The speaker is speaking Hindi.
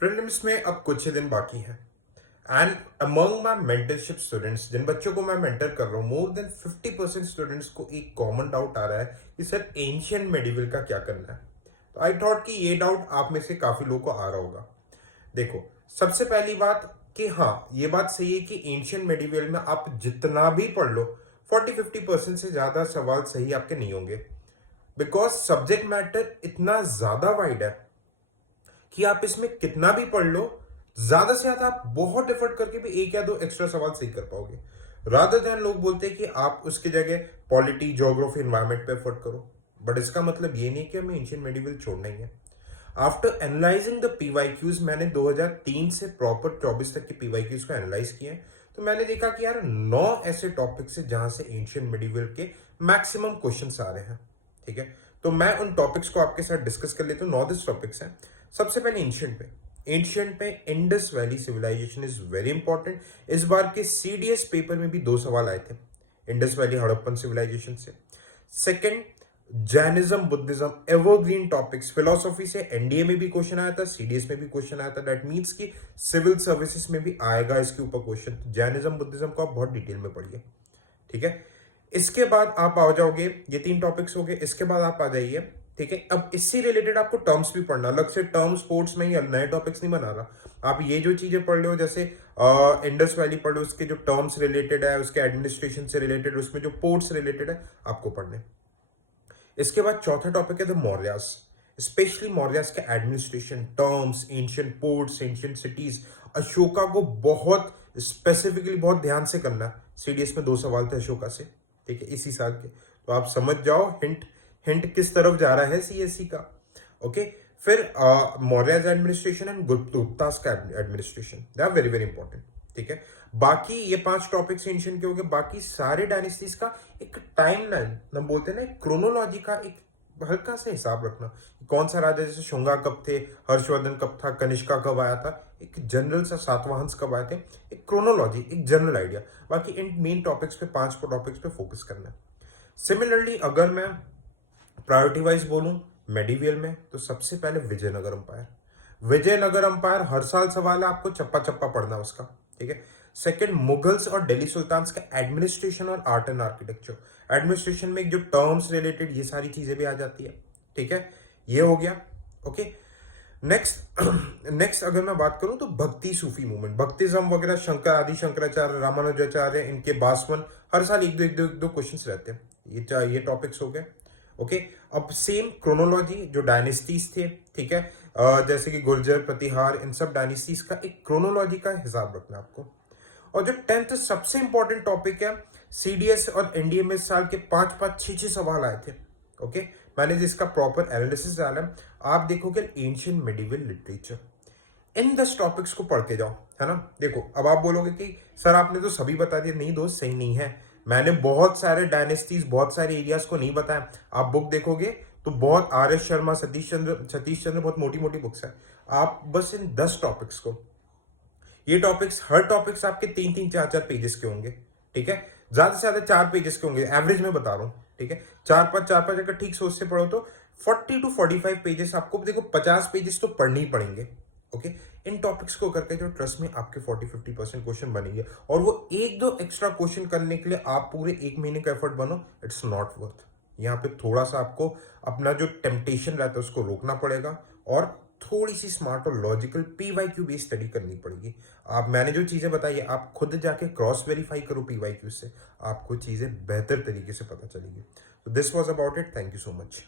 प्रीलिम्स में अब कुछ ही दिन बाकी है and among my mentorship students, जिन बच्चों को मैं मेंटर कर रहा हूँ, मोर देन 50% स्टूडेंट्स को एक कॉमन डाउट आ रहा है कि सर एंशियंट मेडिवल का क्या करना है। तो आई थॉट कि ये डाउट आप में से काफी लोगों को आ रहा होगा। देखो, सबसे पहली बात कि हाँ, ये बात सही है कि एंशियंट मेडिवल में आप जितना भी पढ़ लो 40-50% से ज्यादा सवाल सही आपके नहीं होंगे, बिकॉज सब्जेक्ट मैटर इतना ज्यादा वाइड है कि आप इसमें कितना भी पढ़ लो, ज्यादा से ज्यादा आप बहुत एफर्ट करके भी एक या दो एक्स्ट्रा सवाल सही कर पाओगे। रादर देन लोग बोलते हैं कि आप उसकी जगह पॉलिटी, ज्योग्राफी, एनवायरमेंट पे एफर्ट करो, बट इसका मतलब ये नहीं कि हमें एंशियंट मेडिवल छोड़ना ही है। आफ्टर एनालाइजिंग द पीवाईक्यूज, मैंने 2003 से प्रॉपर 24 तक के पीवाईक्यूज को एनालाइज किए, तो मैंने देखा कि यार 9 ऐसे टॉपिक्स है जहां से एंशियंट मेडिवल के मैक्सिमम क्वेश्चंस आ रहे हैं। ठीक है, तो मैं उन टॉपिक्स को आपके साथ डिस्कस कर लेता हूँ। 9 10 टॉपिक्स हैं। सबसे पहले एंशियंट पे Indus valley civilisation is very important. इस बार के सीडीएस पेपर में भी 2 सवाल आए थे इंडस वैली हड़प्पन सिविलाइजेशन से। Second, Jainism, Buddhism, evergreen topics. Philosophy से एनडीए में भी क्वेश्चन आया था, सीडीएस में भी क्वेश्चन आया था। दैट मीन्स कि सिविल सर्विसेज में भी आएगा इसके ऊपर क्वेश्चन। जैनिज्म, बुद्धिज्म को आप बहुत डिटेल में पढ़िए। ठीक है, इसके बाद आप आ जाओगे, ये 3 टॉपिक्स हो गए। इसके बाद आप आ जाइए, ठीक है, अब इससे रिलेटेड आपको टर्म्स भी पढ़ना। अलग से टर्म स्पोर्ट्स में ही नए टॉपिक्स नहीं बना रहा। आप ये जो चीजें पढ़ रहे हो, जैसे इंडस वैली पढ़ लो, उसके जो टर्म्स रिलेटेड है, उसके एडमिनिस्ट्रेशन से रिलेटेड, उसमें जो पोर्ट्स रिलेटेड है, आपको पढ़ने। इसके बाद चौथा टॉपिक है द मौर्यास, स्पेशली मौर्यास के administration, terms, ancient ports, ancient cities. Ashoka को बहुत स्पेसिफिकली बहुत ध्यान से करना। सीडीएस में 2 सवाल थे अशोका से, ठीक है, इसी साल के। तो आप समझ जाओ हिंट हिंट किस तरफ जा रहा है सीएससी का। ओके, फिर मौर्याज एडमिनिस्ट्रेशन एंड गुप्तास का administration, they are very very important. ठीक है, बाकी ये 5 टॉपिक्स एंशियंट के हो गए। बाकी सारे डायनेस्टीज का एक टाइमलाइन, हम बोलते हैं ना, क्रोनोलॉजी का एक हल्का सा हिसाब रखना। कौन सा राजा, जैसे शुंगा कब थे, हर्षवर्धन कब था, कनिष्का कब आया था, एक जनरल सा सातवाहंस कब आए थे, एक क्रोनोलॉजी, एक जनरल आइडिया। बाकी इन मेन टॉपिक्स पे 5 टॉपिक्स पे फोकस करना है। सिमिलरली अगर मैं प्रायोरिटी वाइज बोलूं मेडिवियल में, तो सबसे पहले विजयनगर अंपायर। विजयनगर अंपायर हर साल सवाल है, आपको चप्पा चप्पा पढ़ना है उसका। ठीक है, सेकंड, मुगल्स और दिल्ली सुल्तान्स का एडमिनिस्ट्रेशन और आर्ट एंड आर्किटेक्चर। एडमिनिस्ट्रेशन में जो टर्म्स रिलेटेड ये सारी चीजें भी आ जाती है। ठीक है, ये हो गया। ओके, नेक्स्ट नेक्स्ट अगर मैं बात करूं तो भक्ति सूफी मूवमेंट, भक्तिज्म वगैरह, शंकर आदि शंकराचार्य, रामानुजाचार्य, इनके बासवन, हर साल एक दो क्वेश्चंस रहते हैं। ये टॉपिक्स हो गए। ओके, अब सेम क्रोनोलॉजी, जो डायनेस्टीज थे, ठीक है, जैसे कि गुर्जर, प्रतिहार, इन सब डायनेस्टीज का एक क्रोनोलॉजी का हिसाब रखना है आपको। और जो 10th सबसे इंपॉर्टेंट टॉपिक है, सीडीएस और एनडीए में इस साल के 5-5 6-6 सवाल आए थे। ओके, मैंने जिसका प्रॉपर एनालिसिस डाला, आप देखोगे एंशियंट मेडिवल लिटरेचर। इन 10 टॉपिक्स को पढ़ के जाओ, है ना। देखो, अब आप बोलोगे कि सर आपने तो सभी बता दिया। नहीं दोस्त, सही नहीं है। मैंने बहुत सारे डायनेस्टीज, बहुत सारे एरियाज को नहीं बताया। आप बुक देखोगे तो बहुत आर एस शर्मा, सतीश चंद्र, बहुत मोटी मोटी बुक्स है। आप बस इन 10 टॉपिक्स को, ये टॉपिक्स, हर टॉपिक्स आपके 3-3 4-4 पेजेस के होंगे। ठीक है, ज्यादा से ज्यादा 4 पेजेस के होंगे, एवरेज में बता रहा हूं। ठीक है, 4-5 अगर ठीक सोच से पढ़ो तो 40-45 पेजेस आपको, देखो 50 पेजेस तो पढ़ने ही पड़ेंगे। ओके, इन टॉपिक्स को करके जो ट्रस्ट में आपके 40-50% क्वेश्चन बनेंगे, और वो एक दो एक्स्ट्रा क्वेश्चन करने के लिए आप पूरे 1 महीने का एफर्ट बनो, इट्स नॉट वर्थ। यहाँ पे थोड़ा सा आपको अपना जो टेम्पटेशन रहता है उसको रोकना पड़ेगा, और थोड़ी सी स्मार्ट और लॉजिकल पीवाईक्यू बेस्ड स्टडी करनी पड़ेगी। आप, मैंने जो चीजें बताई है, आप खुद जाके क्रॉस वेरीफाई करो पीवाईक्यू से, आपको चीजें बेहतर तरीके से पता चलेगी। तो this was about it. Thank you so much.